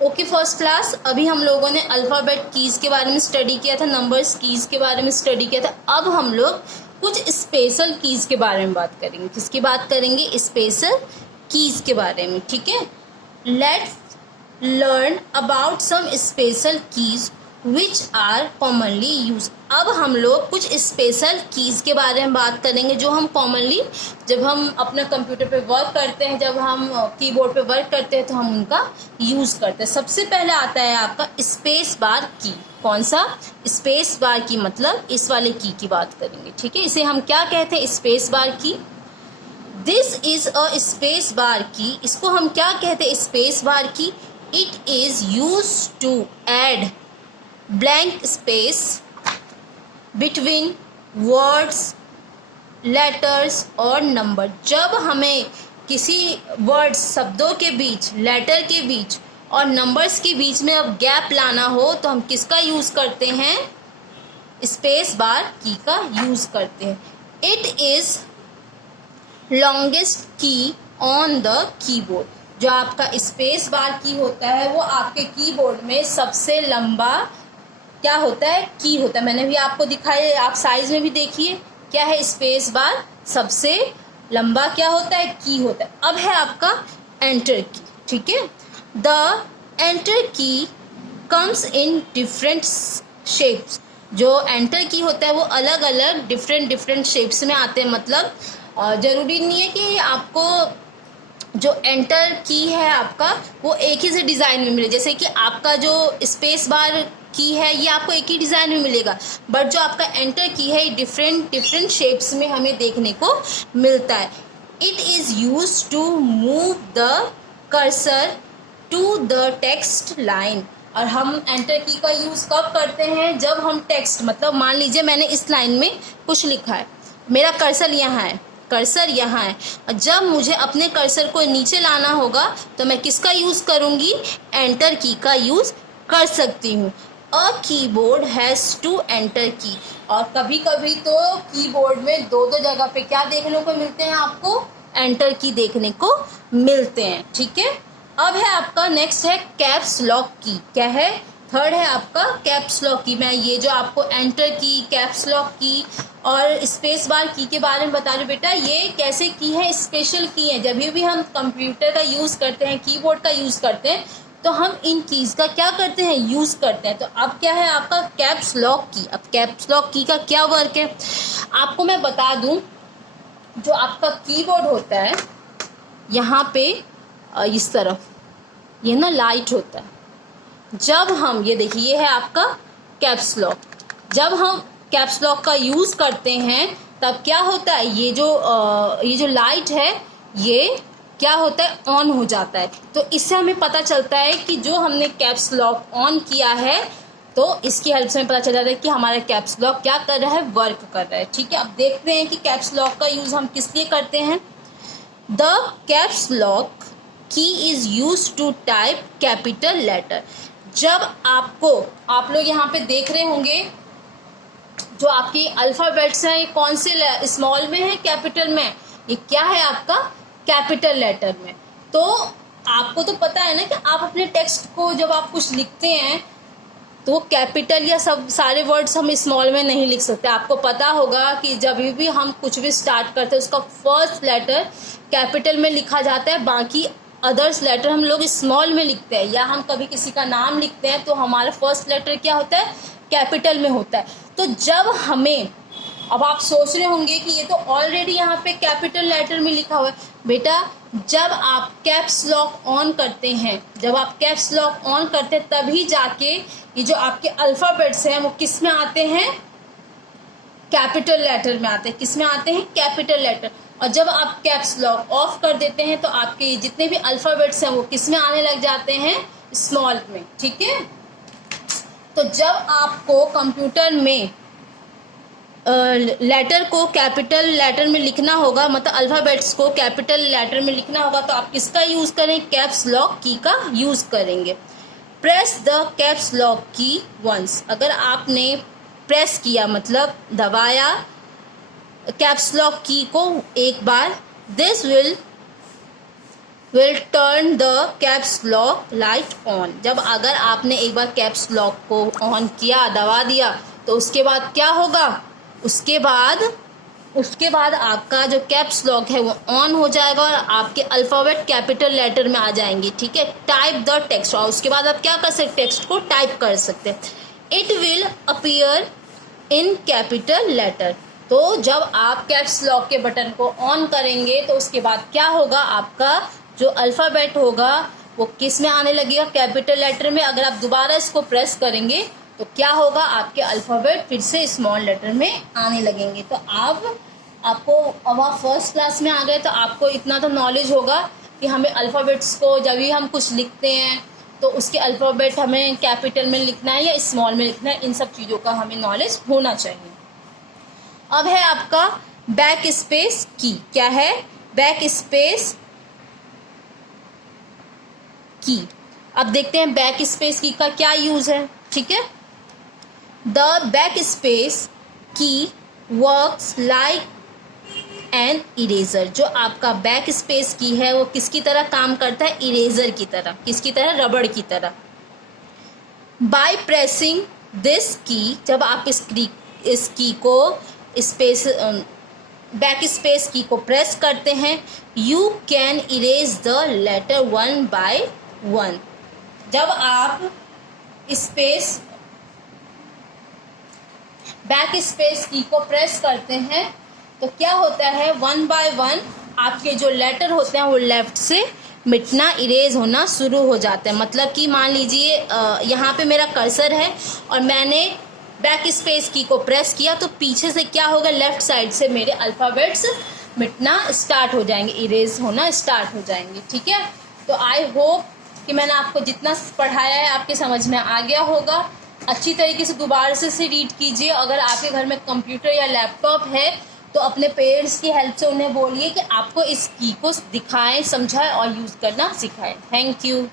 Okay first class, अभी हम लोगों ने अल्फ़ाबेट कीज़ के बारे में स्टडी किया था, नंबर्स कीज़ के बारे में स्टडी किया था। अब हम लोग कुछ स्पेशल कीज़ के बारे में बात करेंगे। किसकी बात करेंगे? स्पेशल कीज़ के बारे में। ठीक है, let's learn about some special keys which are commonly use. अब हम लोग कुछ स्पेशल कीज़ के बारे में बात करेंगे जो हम कॉमनली, जब हम अपना कंप्यूटर पे वर्क करते हैं, जब हम कीबोर्ड पे वर्क करते हैं तो हम उनका यूज़ करते हैं। सबसे पहले आता है आपका स्पेस बार की। कौन सा? स्पेस बार की, मतलब इस वाले की बात करेंगे। ठीक है, इसे हम क्या कहते हैं? Space bar key. This is a space bar key, इसको हम क्या कहते हैं? Space bar key. It is use to add blank space between words, letters और नंबर। जब हमें किसी वर्ड्स, शब्दों के बीच, लेटर के बीच और नंबर्स के बीच में अब गैप लाना हो तो हम किसका यूज़ करते हैं? स्पेस बार की का यूज़ करते हैं। It is longest key on the keyboard. जो आपका स्पेस बार की होता है वो आपके कीबोर्ड में सबसे लंबा क्या होता है? की होता है। मैंने भी आपको दिखाया, आप साइज में भी देखिए क्या है। स्पेस बार सबसे लंबा क्या होता है? की होता है। अब है आपका एंटर की। ठीक है, द एंटर की कम्स इन डिफरेंट शेप्स। जो एंटर की होता है वो अलग अलग डिफरेंट शेप्स में आते हैं। मतलब जरूरी नहीं है कि आपको जो एंटर की है आपका वो एक ही से डिज़ाइन में मिले। जैसे कि आपका जो स्पेस बार की है ये आपको एक ही डिज़ाइन में मिलेगा, बट जो आपका एंटर की है डिफरेंट शेप्स में हमें देखने को मिलता है। It is use to move the cursor to the text line. और हम एंटर की का यूज़ कब करते हैं? जब हम टेक्स्ट, मतलब मान लीजिए मैंने इस लाइन में कुछ लिखा है, मेरा कर्सर यहाँ है, कर्सर यहाँ है, और जब मुझे अपने कर्सर को नीचे लाना होगा तो मैं किसका यूज़ करूँगी? एंटर की का यूज़ कर सकती हूँ। A keyboard has two enter key. और कभी कभी तो कीबोर्ड में दो जगह पे क्या देखने को मिलते हैं आपको? एंटर की देखने को मिलते हैं। ठीक है, अब है आपका नेक्स्ट है कैप्स लॉक की। क्या है? थर्ड है आपका कैप्स लॉक की। मैं ये जो आपको एंटर की, कैप्स लॉक की और स्पेस बार की के बारे में बता रही हूँ बेटा, ये कैसे की है? स्पेशल की है। जब भी हम कंप्यूटर का यूज़ करते हैं, कीबोर्ड का यूज़ करते हैं, तो हम इन कीज़ का क्या करते हैं? यूज़ करते हैं। तो अब क्या है आपका कैप्स लॉक की। अब कैप्स लॉक की का क्या वर्क है आपको मैं बता दूं। जो आपका कीबोर्ड होता है यहाँ पे इस तरफ ये ना लाइट होता है। जब हम ये देखिए, ये है आपका कैप्स लॉक। जब हम कैप्स लॉक का यूज़ करते हैं तब क्या होता है? ये जो लाइट है ये क्या होता है? ऑन हो जाता है। तो इससे हमें पता चलता है कि जो हमने कैप्स लॉक ऑन किया है, तो इसकी हेल्प से हमें पता चल जाता है कि हमारा कैप्स लॉक क्या कर रहा है? वर्क कर रहा है। ठीक है, अब देखते हैं कि कैप्स लॉक का यूज़ हम किस लिए करते हैं। The caps lock key is use to type capital letter. जब आपको, आप लोग यहाँ पे देख रहे होंगे जो आपकी अल्फाबेट्स हैं, ये कौन से स्मॉल में है, कैपिटल में? ये क्या है आपका? कैपिटल लेटर में। तो आपको तो पता है ना कि आप अपने टेक्स्ट को जब आप कुछ लिखते हैं तो वो कैपिटल या सब सारे वर्ड्स हम स्मॉल में नहीं लिख सकते। आपको पता होगा कि जब भी हम कुछ भी स्टार्ट करते हैं उसका फर्स्ट लेटर कैपिटल में लिखा जाता है, बाकी अदर्स लेटर हम लोग स्मॉल में लिखते हैं। या हम कभी किसी का नाम लिखते हैं तो हमारा फर्स्ट लेटर क्या होता है? कैपिटल में होता है। तो जब हमें, अब आप सोच रहे होंगे कि ये तो ऑलरेडी यहाँ पे कैपिटल लेटर में लिखा हुआ है। बेटा, जब आप कैप्स लॉक ऑन करते हैं, जब आप कैप्स लॉक ऑन करते हैं तभी जाके ये जो आपके अल्फाबेट्स हैं वो किस में आते हैं? कैपिटल लेटर में आते हैं। किस में आते हैं? Capital letter. और जब आप कैप्स लॉक ऑफ कर देते हैं तो आपके जितने भी अल्फाबेट्स हैं वो किस में आने लग जाते हैं? स्मॉल में। ठीक है, तो जब आपको कंप्यूटर में लेटर को कैपिटल लेटर में लिखना होगा, मतलब अल्फाबेट्स को कैपिटल लेटर में लिखना होगा, तो आप किसका यूज़ करें? कैप्स लॉक की का यूज़ करेंगे। प्रेस द कैप्स लॉक की वंस। अगर आपने प्रेस किया मतलब दबाया कैप्स लॉक की को एक बार, this will will turn the caps lock light on. जब अगर आपने एक बार कैप्स लॉक को ऑन किया, दबा दिया, तो उसके बाद क्या होगा, उसके बाद आपका जो कैप्स लॉक है वो ऑन हो जाएगा और आपके अल्फ़ाबेट कैपिटल लेटर में आ जाएंगे। ठीक है, टाइप द टेक्स्ट, और उसके बाद आप क्या कर सकते, टेक्स्ट को टाइप कर सकते हैं। It will appear in capital letter. तो जब आप कैप्स लॉक के बटन को ऑन करेंगे तो उसके बाद क्या होगा, आपका जो अल्फ़ाबेट होगा वो किस में आने लगेगा, कैपिटल लेटर में। अगर आप दोबारा इसको प्रेस करेंगे तो क्या होगा, आपके अल्फ़ाबेट फिर से स्मॉल लेटर में आने लगेंगे। तो आपको अब आप फर्स्ट क्लास में आ गए तो आपको इतना तो नॉलेज होगा कि हमें अल्फ़ाबेट्स को जब भी हम कुछ लिखते हैं तो उसके अल्फ़ाबेट हमें कैपिटल में लिखना है या स्मॉल में लिखना है, इन सब चीज़ों का हमें नॉलेज होना चाहिए। अब है आपका बैक स्पेस की। क्या है, बैक स्पेस की। अब देखते हैं बैक स्पेस की का क्या यूज है। ठीक है, द बैक स्पेस की वर्क्स लाइक एन इरेजर। जो आपका बैक स्पेस की है वो किसकी तरह काम करता है, इरेजर की तरह। किसकी तरह, रबड़ की तरह। बाय प्रेसिंग दिस की, जब आप इस की को स्पेस बैक स्पेस की को प्रेस करते हैं, you can erase the letter one by one. जब आप स्पेस बैक स्पेस की को प्रेस करते हैं तो क्या होता है, वन बाय वन आपके जो लेटर होते हैं वो लेफ्ट से मिटना, इरेज होना शुरू हो जाता है। मतलब कि मान लीजिए यहाँ पे मेरा कर्सर है और मैंने बैक स्पेस की को प्रेस किया तो पीछे से क्या होगा, लेफ्ट साइड से मेरे अल्फ़ाबेट्स मिटना स्टार्ट हो जाएंगे, इरेज होना स्टार्ट हो जाएंगे। ठीक है, तो आई होप कि मैंने आपको जितना पढ़ाया है आपके समझ में आ गया होगा। अच्छी तरीके से दोबारा से रीड कीजिए। अगर आपके घर में कंप्यूटर या लैपटॉप है तो अपने पेरेंट्स की हेल्प से उन्हें बोलिए कि आपको इस की को दिखाएं, समझाएं और यूज़ करना सिखाएं। Thank you.